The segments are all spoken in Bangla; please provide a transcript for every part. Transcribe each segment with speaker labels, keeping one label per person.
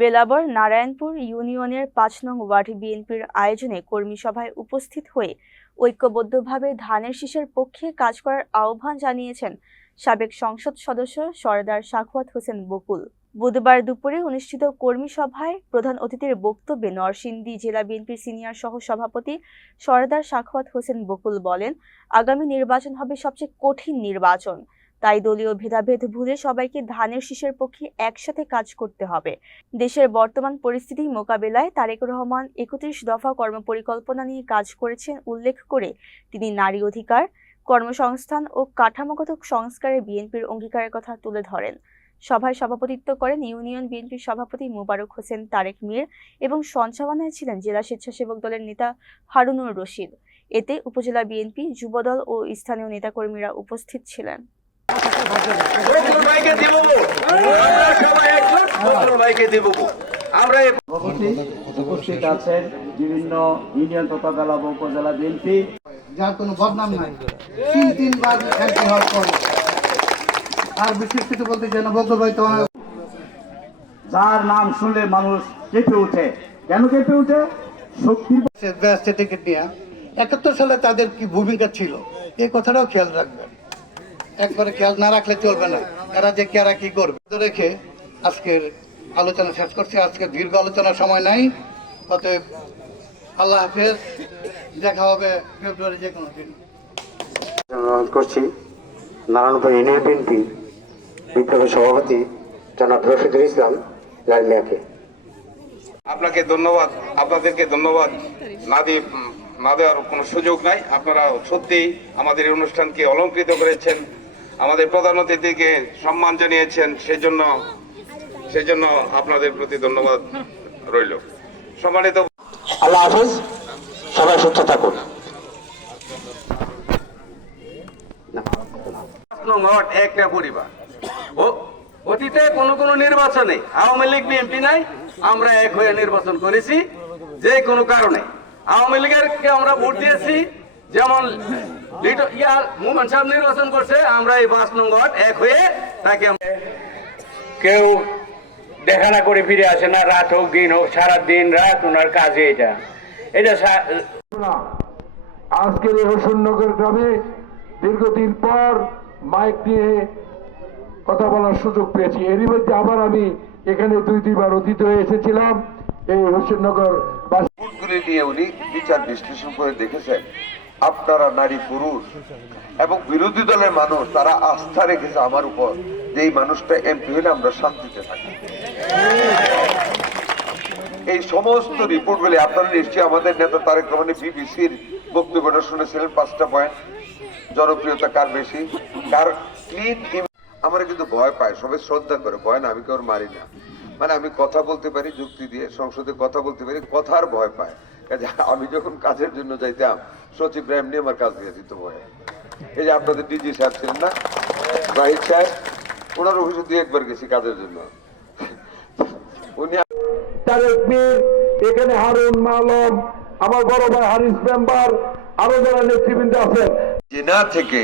Speaker 1: বেলাবর নারায়ণপুর ইউনিয়নের পাঁচ নং ওয়ার্ড বিএনপির আয়োজনে কর্মী সভায় উপস্থিত হয়ে ঐক্যবদ্ধভাবে ধানের শীষের পক্ষে কাজ করার আহ্বান জানিয়েছেন সাবেক সংসদ সদস্য সরদার সাখওয়াত হোসেন বকুল। বুধবার দুপুরে অনুষ্ঠিত কর্মী সভায় প্রধান অতিথির বক্তব্যে নরসিংদী জেলা বিএনপির সিনিয়র সহ সভাপতি সরদার সাখওয়াত হোসেন বকুল বলেন, আগামী নির্বাচন হবে সবচেয়ে কঠিন নির্বাচন। তাই দলীয় ভেদাভেদ ভুলে সবাইকে ধানের শীষের পক্ষে একসাথে কাজ করতে হবে। দেশের বর্তমান পরিস্থিতি মোকাবেলায় তারেক রহমান একত্রিশ দফা কর্মপরিকল্পনা নিয়ে কাজ করেছেন উল্লেখ করে তিনি নারী অধিকার, কর্মসংস্থান ও কাঠামোগত সংস্কারে বিএনপির অঙ্গীকারের কথা তুলে ধরেন। সভায় সভাপতিত্ব করেন ইউনিয়ন বিএনপির সভাপতি মোবারক হোসেন তারেক মীর এবং সঞ্চালনায় ছিলেন জেলা স্বেচ্ছাসেবক দলের নেতা হারুনুর রশিদ। এতে উপজেলা বিএনপি, যুবদল ও স্থানীয় নেতাকর্মীরা উপস্থিত ছিলেন।
Speaker 2: উপস্থিত আছেন বিভিন্ন ইউনিয়ন তথা জেলা উপজেলা বিএনপি।
Speaker 3: যার কোনো বদনাম নাই। তিন তিনবার আর বিশেষ কিছু বলতে চাই না
Speaker 2: যার নাম শুনলে মানুষ কেঁপে ওঠে। কেন কেঁপে উঠে শক্তির
Speaker 3: ব্যস্ত টিকিট নিয়ে। একাত্তর সালে তাদের কি ভূমিকা ছিল? এই কথাটাও খেয়াল রাখবেন। একবারে খেয়াল না রাখলে চলবে না। এরা যে কেরা কি করবে? তো রেখে আজকের আলোচনা শেষ করছি। আজকে দীর্ঘ আলোচনার সময় নাই। অতএব আল্লাহ হাফেজ। দেখা হবে ফেব্রুয়ারি যে কোনো দিন।
Speaker 4: অনুরোধ করছি নারায়ণপুর ইউনিয়ন বিএনপি বিপ্লবী সভাপতি জনাব রফিদুল ইসলাম লাল মিয়াকে।
Speaker 5: আপনাকে ধন্যবাদ আপনাদেরকে ধন্যবাদ। না দিয়ে না দেওয়ার কোনো সুযোগ নাই। আপনারা সত্যি আমাদের এই অনুষ্ঠানকে অলঙ্কৃত করেছেন। আমাদের প্রধান অতিথিকে সম্মান জানিয়েছেন সেজন্য সেজন্য আপনাদের প্রতি ধন্যবাদ রইল। সম্মানিত
Speaker 4: আল্লাহ হাফিজ সবাই সুস্থ থাকুন।
Speaker 5: একটা পরিবার। ও অতীতে কোন কোন নির্বাচনে আওয়ামী লীগ বিএনপি নাই আমরা এক হয়ে নির্বাচন করেছি যে কোনো কারণে। আওয়ামী লীগের আমরা ভোট দিয়েছি যেমন লিটো- ইয়া মোহন সাহেব নির্বাচন করছে আমরা এই পাঁচ নং ওয়ার্ড এক হয়ে তাকে
Speaker 6: কেউ দেখা না করে ফিরে আসে না রাত হোক দিন হোক সারা দিন রাত ওনার কাজে এটা। এটা
Speaker 7: আজকের এই হোসেননগর গ্রামে দীর্ঘদিন পর মাইক নিয়ে কথা বলার সুযোগ পেয়েছি। এরই মধ্যে আবার আমি এখানে দুই দুইবার অতীত হয়ে এসেছিলাম। এই
Speaker 8: ভোটগুলি নিয়ে উনি বিচার বিশ্লেষণ করে দেখেছেন। আপনারা নারী, পুরুষ এবং বিরোধী দলের মানুষ, তারা আস্থা রেখেছে আমার উপর যে এই মানুষটা এমপি হলে আমরা শান্তিতে থাকি এই সমস্ত রিপোর্টগুলি আপনারা নিশ্চয়ই আমাদের নেতা তারেক রহমানের বিবিসির বক্তব্যটা শুনেছিলেন, পাঁচটা পয়েন্ট জনপ্রিয়তা কার বেশি? কার ক্লিন আমরা কিন্তু ভয় পায় সবাই শ্রদ্ধা করে, ভয় না, আমি কেউ মারি না? মানে আমি কথা বলতে পারি, যুক্তি দিয়ে, সংসদে কথা বলতে পারি, কথার ভয় পায়। কাজে আমি যখন কাজের জন্য যাইতাম সচিব এমনি আমার কাজ দিয়ে দিত ভয়ে এই যে আপনাদের ডিজি সাহেব ছিলেন না? জাহিদ সাহেব ওনার অফিসে দুই একবার গেছি কাজের জন্য। উনি
Speaker 7: এখানে হারুন মালম আমার বড় ভাই হারিস মেম্বার আরও যারা নেতৃবৃন্দ আছেন।
Speaker 8: জেনা থেকে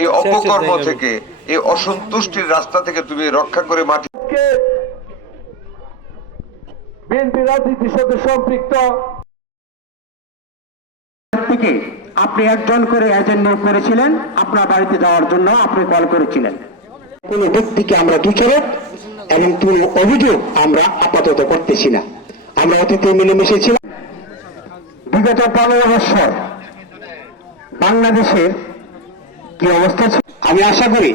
Speaker 8: এই অপকর্ম থেকে এই অসন্তুষ্টির রাস্তা থেকে তুমি রক্ষা করে মাটি
Speaker 7: বিএনপি রাজনীতির সাথে সম্পৃক্ত।
Speaker 4: থেকে আপনি একজন করে এজেন্ট নিয়োগ করেছিলেন আপনার বাড়িতে যাওয়ার জন্য আপনি কল করেছিলেন। কোন ব্যক্তিকে আমরা দোষারোপ এবং কোন অভিযোগ আমরা আপাতত করতেছি না। আমরা অতীতে মিলেমিশে ছিলাম। বিগত পনেরো বছর বাংলাদেশের কি অবস্থা ছিল? আমি আশা করি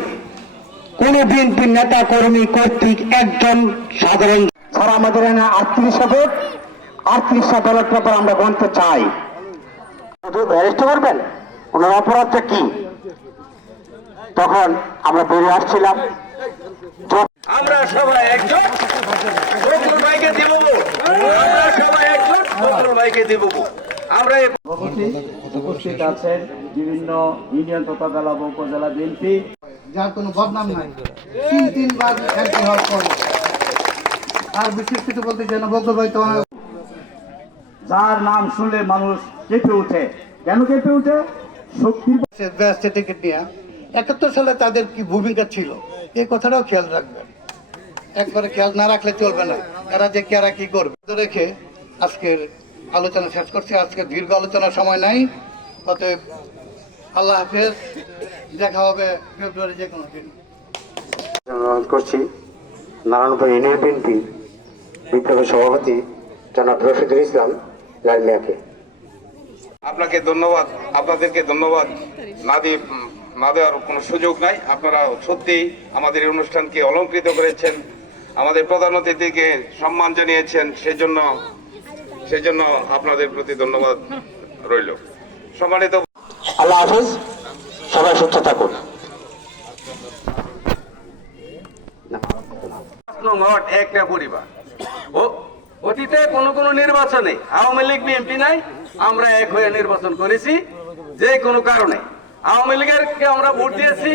Speaker 4: কোন বিএনপির নেতা কর্মী কর্তৃক একজন সাধারণ ছাড়া আমাদের এখানে আটত্রিশটা ভোট আটত্রিশটা দলের ব্যাপার আমরা গণতে চাই। অ্যারেস্ট করবেন? ওনার অপরাধটা কি? তখন আমরা বেরিয়ে আসছিলাম।
Speaker 5: আমরা সবাই বকুল ভাইকে দিব আমরা সবাই একজোট। ভাইকে দিব আমরা
Speaker 2: উপস্থিত আছেন বিভিন্ন ইউনিয়ন তথা জেলা বা উপজেলা বিএনপি।
Speaker 3: যার কোনো বদনাম নাই। তিন তিনবার এমপি হওয়ার পর আর বিশেষ কিছু বলতে চাই না বকুল ভাই তো
Speaker 2: যার নাম শুনলে মানুষ কেঁপে ওঠে। কেন কেঁপে ওঠে? শক্তির
Speaker 3: ব্যস্ত টিকিট নিয়ে। একাত্তর সালে তাদের কি ভূমিকা ছিল? এই কথাটাও খেয়াল রাখবেন। একবারে খেয়াল না রাখলে চলবে না। এরা যে কারা কি করবে? রেখে আজকের আলোচনা শেষ করছি। আজকে দীর্ঘ আলোচনার সময় নাই। অতএব আল্লাহ হাফেজ। দেখা হবে ফেব্রুয়ারি যে কোনো দিন।
Speaker 4: অনুরোধ করছি নারায়ণপুর ইউনিয়ন বিএনপি বিপ্লবের সভাপতি জনাব রফিদুল ইসলাম লাল মিয়াকে
Speaker 9: আপনাকে ধন্যবাদ আপনাদেরকে ধন্যবাদ। না দিয়ে না দেওয়ার কোনো সুযোগ নাই। আপনারা সত্যি আমাদের এই অনুষ্ঠানকে অলঙ্কৃত করেছেন। আমাদের প্রধান অতিথিকে সম্মান জানিয়েছেন। সেজন্য সেজন্য আপনাদের প্রতি ধন্যবাদ রইল। সম্মানিত
Speaker 4: আল্লাহ হাফেজ সবাই সুস্থ থাকুন।
Speaker 5: নট একটা পরিবার। ও অতীতে কোন কোন নির্বাচনে আওয়ামী লীগ বিএনপি নাই। আমরা এক হয়ে নির্বাচন করেছি যে কোনো কারণে। আওয়ামী লীগের কে আমরা ভোট দিয়েছি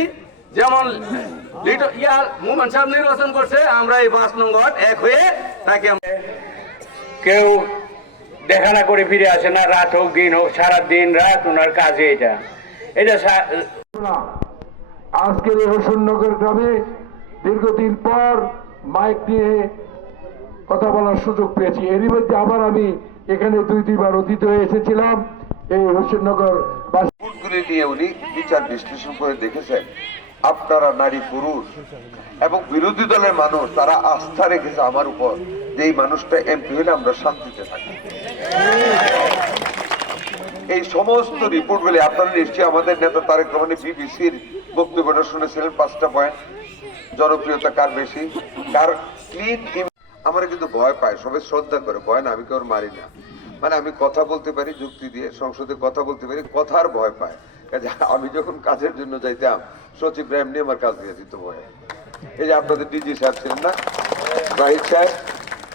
Speaker 5: যেমন ইয়া সাহেব নির্বাচন করছে আমরা এই পাঁচ নম্বর এক হয়ে তাকে
Speaker 6: কেউ দেখা না করে ফিরে আসে না রাত হোক দিন হোক সারা দিন রাত ওনার কাজে এটা এটা
Speaker 7: আজকের এই হোসেননগর গ্রামে দীর্ঘদিন পর মাইক নিয়ে কথা বলার সুযোগ পেয়েছি। এরই মধ্যে আবার আমি এখানে দুই, দুইবার অতীত হয়ে এসেছিলাম। এই বাসী
Speaker 8: ভোটগুলি নিয়ে উনি বিচার বিশ্লেষণ করে দেখেছেন। আপনারা নারী, পুরুষ এবং বিরোধী দলের মানুষ, তারা আস্থা রেখেছে আমার উপর যে এই মানুষটা এমপি হলে আমরা শান্তিতে থাকি এই সমস্ত আপনারা নিশ্চয়ই আমাদের নেতা তারেক রহমানের বিবিসির বক্তব্যটা শুনেছিলেন, পাঁচটা পয়েন্ট জনপ্রিয়তা কার বেশি? কার ক্লিন আমরা কিন্তু ভয় পাই সবাই শ্রদ্ধা করে ভয় না আমি কেউ মারি না? মানে আমি কথা বলতে পারি যুক্তি দিয়ে সংসদে কথা বলতে পারি কথার ভয় পায়। কাজে আমি যখন কাজের জন্য যাইতাম সচিব রায় এমনি আমার কাজ দিয়ে দিত ভয়ে। এই যে আপনাদের ডিজি সাহেব ছিলেন না? রাহিদ সাহেব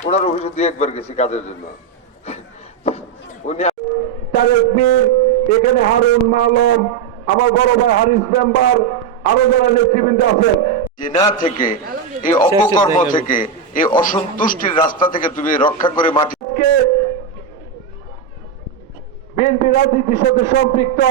Speaker 8: ওনার অফিসে দিয়ে একবার গেছি কাজের জন্য। উনি
Speaker 7: এখানে হারুন মালম আমার বড় ভাই হারিস মেম্বার আরও যারা নেতৃবৃন্দ আছেন।
Speaker 8: জেনা থেকে এই অপকর্ম থেকে এই অসন্তুষ্টির রাস্তা থেকে তুমি রক্ষা করে মাটি
Speaker 7: বিএনপি রাজনীতির সাথে সম্পৃক্ত।